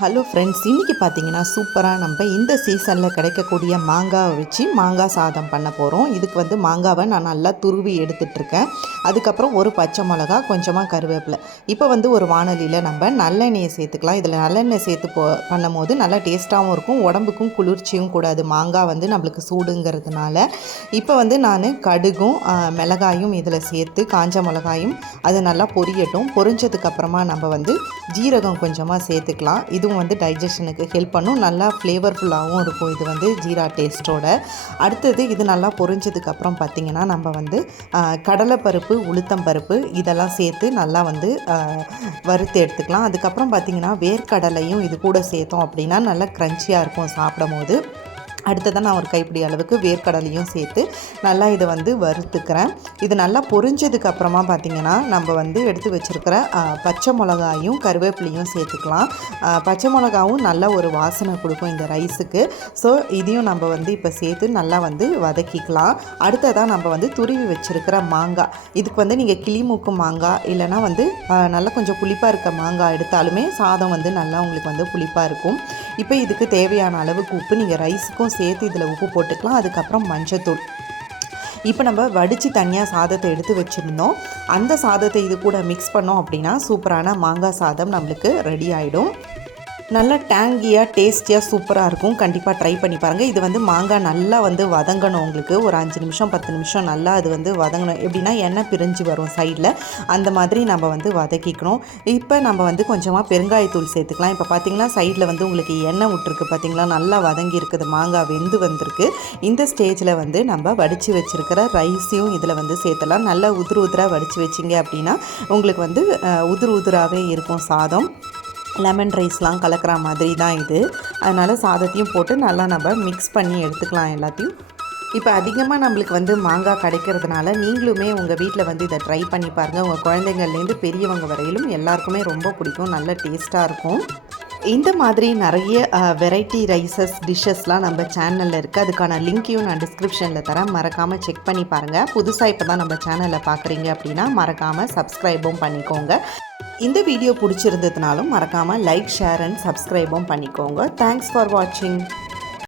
Hello friends இன்றைக்கி பார்த்தீங்கன்னா சூப்பராக நம்ம இந்த சீசனில் கிடைக்கக்கூடிய மாங்காவை வச்சு மாங்காய் சாதம் பண்ண போகிறோம் இதுக்கு வந்து மாங்காவை நான் நல்லா துருவி எடுத்துட்ருக்கேன் அதுக்கப்புறம் ஒரு பச்சை மிளகா கொஞ்சமாக கருவேப்பிலை. இப்போ வந்து ஒரு வானொலியில் நம்ம நல்லெண்ணெயை சேர்த்துக்கலாம். இதில் நல்லெண்ணெய் சேர்த்து போ பண்ணும் போது நல்லா டேஸ்ட்டாகவும் இருக்கும். உடம்புக்கும் குளிர்ச்சியும் கூடாது. மாங்காய் வந்து நம்மளுக்கு சூடுங்கிறதுனால. இப்போ வந்து நான் கடுகும் மிளகாயும் இதில் சேர்த்து காஞ்ச மிளகாயும் அது நல்லா பொரியட்டும். பொரிஞ்சதுக்கப்புறமா நம்ம வந்து ஜீரகம் கொஞ்சமாக சேர்த்துக்கலாம். இதுவும் வந்து டைஜஷனுக்கு ஹெல்ப் பண்ணும். நல்லா ஃப்ளேவர்ஃபுல்லாகவும் இருக்கும். இது வந்து ஜீரா டேஸ்ட்டோட அடுத்தது இது நல்லா பொரிஞ்சதுக்கப்புறம் பார்த்திங்கன்னா நம்ம வந்து கடலைப்பருப்பு உளுத்தம் பருப்பு இதெல்லாம் சேர்த்து நல்லா வந்து வறுத்து எடுத்துக்கலாம். அதுக்கப்புறம் பார்த்திங்கன்னா வேர்க்கடலையும் இது கூட சேர்த்தோம் அப்படின்னா நல்லா க்ரன்ச்சியாக இருக்கும் சாப்பிடும் போது அடுத்ததாக நான் ஒரு கைப்பிடி அளவுக்கு வேர்க்கடலையும் சேர்த்து நல்லா இதை வந்து வறுத்துக்கிறேன். இது நல்லா பொரிஞ்சதுக்கு அப்புறமா பார்த்திங்கன்னா நம்ம வந்து எடுத்து வச்சுருக்கிற பச்சை மிளகாயும் கருவேப்பிலையும் சேர்த்துக்கலாம். பச்சை மிளகாவும் நல்ல ஒரு வாசனை கொடுக்கும் இந்த ரைஸுக்கு. ஸோ இதையும் நம்ம வந்து இப்போ சேர்த்து நல்லா வந்து வதக்கிக்கலாம். அடுத்ததாக நம்ம வந்து துருவி வச்சுருக்கிற மாங்காய் இதுக்கு வந்து நீங்கள் கிளிமூக்கு மாங்காய் இல்லைன்னா வந்து நல்லா கொஞ்சம் புளிப்பாக இருக்க மாங்காய் எடுத்தாலுமே சாதம் வந்து நல்லா உங்களுக்கு வந்து புளிப்பாக இருக்கும். இப்போ இதுக்கு தேவையான அளவுக்கு உப்பு நீங்கள் ரைஸுக்கும் சேர்த்து இதில் உப்பு போட்டுக்கலாம். அதுக்கப்புறம் மஞ்சத்தூள். இப்போ நம்ம வடித்து தனியாக சாதத்தை எடுத்து வச்சுருந்தோம். அந்த சாதத்தை இது கூட மிக்ஸ் பண்ணோம் அப்படின்னா சூப்பரான மாங்காய் சாதம் நம்மளுக்கு ரெடி ஆகிடும் நல்லா டேங்கியாக டேஸ்டியாக சூப்பராக இருக்கும். கண்டிப்பாக ட்ரை பண்ணி பாருங்கள் இது வந்து மாங்காய் நல்லா வந்து வதங்கணும் உங்களுக்கு. ஒரு அஞ்சு நிமிஷம் பத்து நிமிஷம் நல்லா அது வந்து வதங்கணும். எப்படின்னா எண்ணெய் பிரிஞ்சு வரும் சைடில் அந்த மாதிரி நம்ம வந்து வதக்கிக்கணும். இப்போ நம்ம வந்து கொஞ்சமாக பெருங்காயத்தூள் சேர்த்துக்கலாம். இப்போ பார்த்தீங்கன்னா சைடில் வந்து உங்களுக்கு எண்ணெய் விட்டுருக்கு பார்த்தீங்களா நல்லா வதங்கி இருக்குது. மாங்காய் வெந்து வந்திருக்கு. இந்த ஸ்டேஜில் வந்து நம்ம வடித்து வச்சுருக்கிற ரைஸையும் இதில் வந்து சேர்த்தலாம் நல்லா உதிர் உதிராக வடித்து வச்சிங்க அப்படின்னா உங்களுக்கு வந்து உதிர் உதிராகவே இருக்கும் சாதம். லெமன் ரைஸ்லாம் கலக்கிற மாதிரி தான் இது. அதனால் சாதத்தையும் போட்டு நல்லா நம்ம மிக்ஸ் பண்ணி எடுத்துக்கலாம் எல்லாத்தையும். இப்போ அதிகமாக நம்மளுக்கு வந்து மாங்காய் கிடைக்கிறதுனால நீங்களுமே உங்கள் வீட்டில் வந்து இதை ட்ரை பண்ணி பாருங்கள் உங்கள் குழந்தைங்கள்லேருந்து பெரியவங்க வரையிலும் எல்லாருக்குமே ரொம்ப பிடிக்கும். நல்ல டேஸ்ட்டாக இருக்கும். இந்த மாதிரி நிறைய வெரைட்டி ரைசஸ் டிஷ்ஷஸ்லாம் நம்ம சேனலில் இருக்குது அதுக்கான லிங்க்கையும் நான் டிஸ்கிரிப்ஷனில் தரேன். மறக்காமல் செக் பண்ணி பாருங்கள் புதுசாக இப்போ தான் நம்ம சேனலில் பார்க்குறீங்க அப்படின்னா மறக்காமல் சப்ஸ்கிரைபும் பண்ணிக்கோங்க. இந்த வீடியோ பிடிச்சிருந்ததுனாலும் மறக்காமல் லைக் ஷேர் அண்ட் சப்ஸ்கிரைபும் பண்ணிக்கோங்க. தேங்க்ஸ் ஃபார் வாட்சிங்